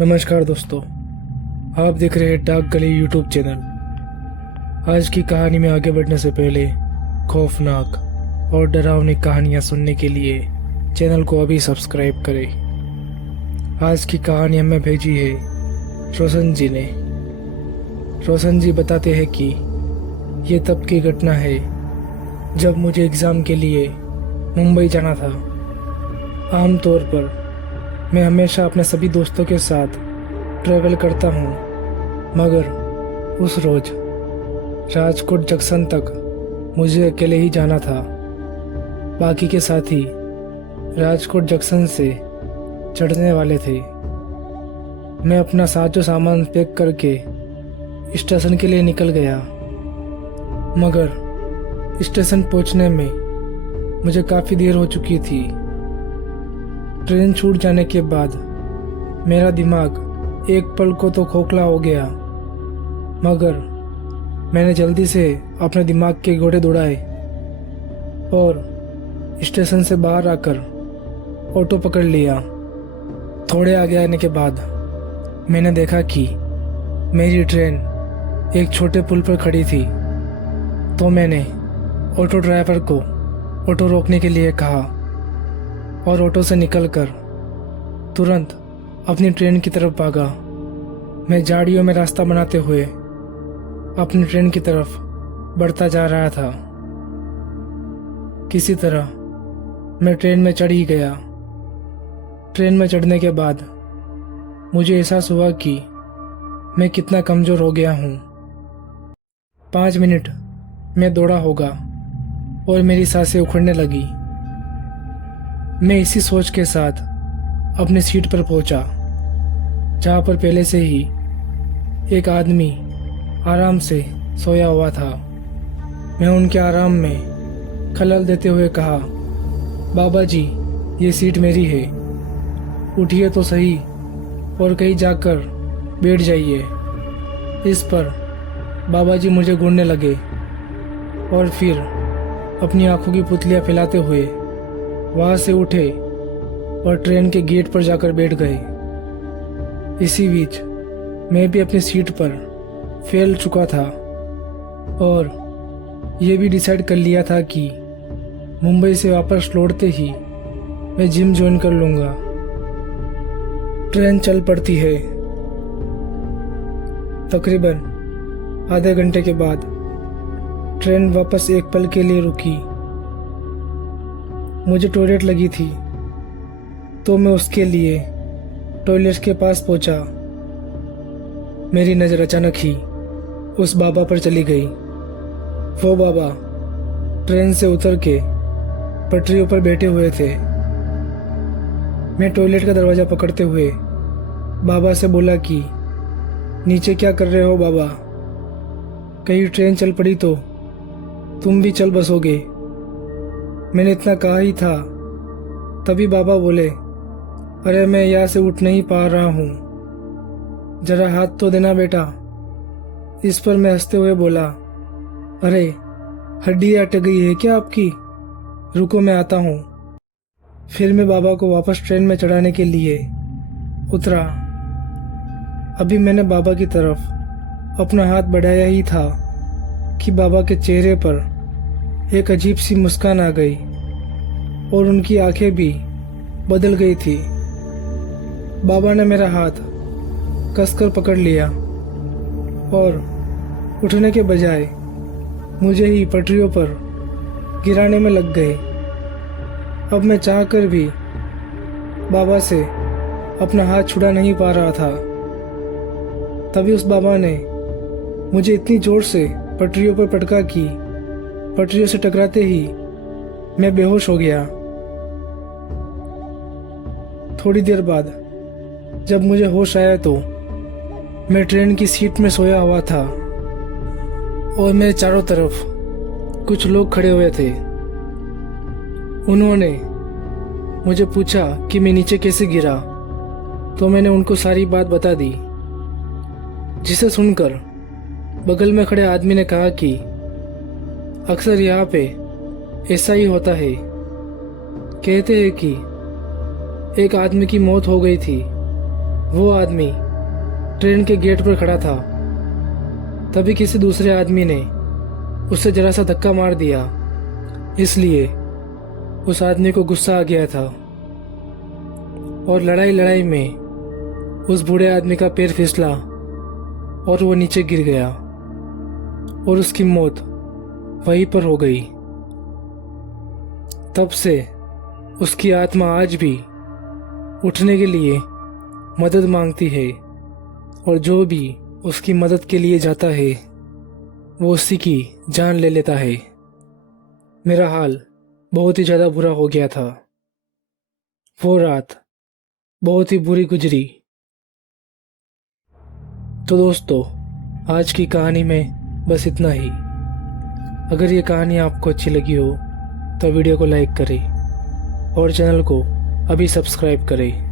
नमस्कार दोस्तों, आप देख रहे हैं डाक गली यूट्यूब चैनल। आज की कहानी में आगे बढ़ने से पहले खौफनाक और डरावनी कहानियां सुनने के लिए चैनल को अभी सब्सक्राइब करें। आज की कहानी हमें भेजी है रोशन जी ने। रोशन जी बताते हैं कि ये तब की घटना है जब मुझे एग्ज़ाम के लिए मुंबई जाना था। आमतौर पर मैं हमेशा अपने सभी दोस्तों के साथ ट्रैवल करता हूँ, मगर उस रोज़ राजकोट जंक्शन तक मुझे अकेले ही जाना था। बाकी के साथी राजकोट जंक्शन से चढ़ने वाले थे। मैं अपना साजो सामान पैक करके स्टेशन के लिए निकल गया, मगर स्टेशन पहुंचने में मुझे काफ़ी देर हो चुकी थी। ट्रेन छूट जाने के बाद मेरा दिमाग एक पल को तो खोखला हो गया, मगर मैंने जल्दी से अपने दिमाग के घोड़े दौड़ाए और स्टेशन से बाहर आकर ऑटो पकड़ लिया। थोड़े आगे आने के बाद मैंने देखा कि मेरी ट्रेन एक छोटे पुल पर खड़ी थी, तो मैंने ऑटो ड्राइवर को ऑटो रोकने के लिए कहा और ऑटो से निकलकर तुरंत अपनी ट्रेन की तरफ भागा। मैं झाड़ियों में रास्ता बनाते हुए अपनी ट्रेन की तरफ बढ़ता जा रहा था। किसी तरह मैं ट्रेन में चढ़ ही गया। ट्रेन में चढ़ने के बाद मुझे एहसास हुआ कि मैं कितना कमज़ोर हो गया हूँ। 5 मिनट में दौड़ा होगा और मेरी सांसें उखड़ने लगी। मैं इसी सोच के साथ अपनी सीट पर पहुंचा, जहां पर पहले से ही एक आदमी आराम से सोया हुआ था। मैं उनके आराम में खलल देते हुए कहा, बाबा जी, ये सीट मेरी है, उठिए तो सही और कहीं जाकर बैठ जाइए। इस पर बाबा जी मुझे घूरने लगे और फिर अपनी आंखों की पुतलियां फैलाते हुए वहाँ से उठे और ट्रेन के गेट पर जाकर बैठ गए। इसी बीच मैं भी अपनी सीट पर फैल चुका था और ये भी डिसाइड कर लिया था कि मुंबई से वापस लौटते ही मैं जिम ज्वाइन कर लूँगा। ट्रेन चल पड़ती है। तकरीबन आधे घंटे के बाद ट्रेन वापस एक पल के लिए रुकी। मुझे टॉयलेट लगी थी, तो मैं उसके लिए टॉयलेट के पास पहुंचा। मेरी नज़र अचानक ही उस बाबा पर चली गई। वो बाबा ट्रेन से उतर के पटरियों पर बैठे हुए थे। मैं टॉयलेट का दरवाज़ा पकड़ते हुए बाबा से बोला कि नीचे क्या कर रहे हो बाबा? कहीं ट्रेन चल पड़ी तो तुम भी चल बसोगे। मैंने इतना कहा ही था, तभी बाबा बोले, अरे मैं यहाँ से उठ नहीं पा रहा हूँ, जरा हाथ तो देना बेटा। इस पर मैं हंसते हुए बोला, अरे हड्डी अटक गई है क्या आपकी? रुको मैं आता हूँ। फिर मैं बाबा को वापस ट्रेन में चढ़ाने के लिए उतरा। अभी मैंने बाबा की तरफ अपना हाथ बढ़ाया ही था कि बाबा के चेहरे पर एक अजीब सी मुस्कान आ गई और उनकी आंखें भी बदल गई थी। बाबा ने मेरा हाथ कसकर पकड़ लिया और उठने के बजाय मुझे ही पटरियों पर गिराने में लग गए। अब मैं चाहकर भी बाबा से अपना हाथ छुड़ा नहीं पा रहा था। तभी उस बाबा ने मुझे इतनी जोर से पटरियों पर पटका कि पटरियों से टकराते ही मैं बेहोश हो गया। थोड़ी देर बाद जब मुझे होश आया तो मैं ट्रेन की सीट में सोया हुआ था और मेरे चारों तरफ कुछ लोग खड़े हुए थे। उन्होंने मुझे पूछा कि मैं नीचे कैसे गिरा, तो मैंने उनको सारी बात बता दी, जिसे सुनकर बगल में खड़े आदमी ने कहा कि अक्सर यहाँ पे ऐसा ही होता है। कहते हैं कि एक आदमी की मौत हो गई थी वो आदमी ट्रेन के गेट पर खड़ा था। तभी किसी दूसरे आदमी ने उसे जरा सा धक्का मार दिया, इसलिए उस आदमी को गुस्सा आ गया था और लड़ाई लड़ाई में उस बूढ़े आदमी का पैर फिसला और वो नीचे गिर गया और उसकी मौत वहीं पर हो गई। तब से उसकी आत्मा आज भी उठने के लिए मदद मांगती है और जो भी उसकी मदद के लिए जाता है वो उसी की जान ले लेता है। मेरा हाल बहुत ही ज़्यादा बुरा हो गया था। वो रात बहुत ही बुरी गुजरी। तो दोस्तों, आज की कहानी में बस इतना ही। अगर ये कहानी आपको अच्छी लगी हो तो वीडियो को लाइक करें और चैनल को अभी सब्सक्राइब करें।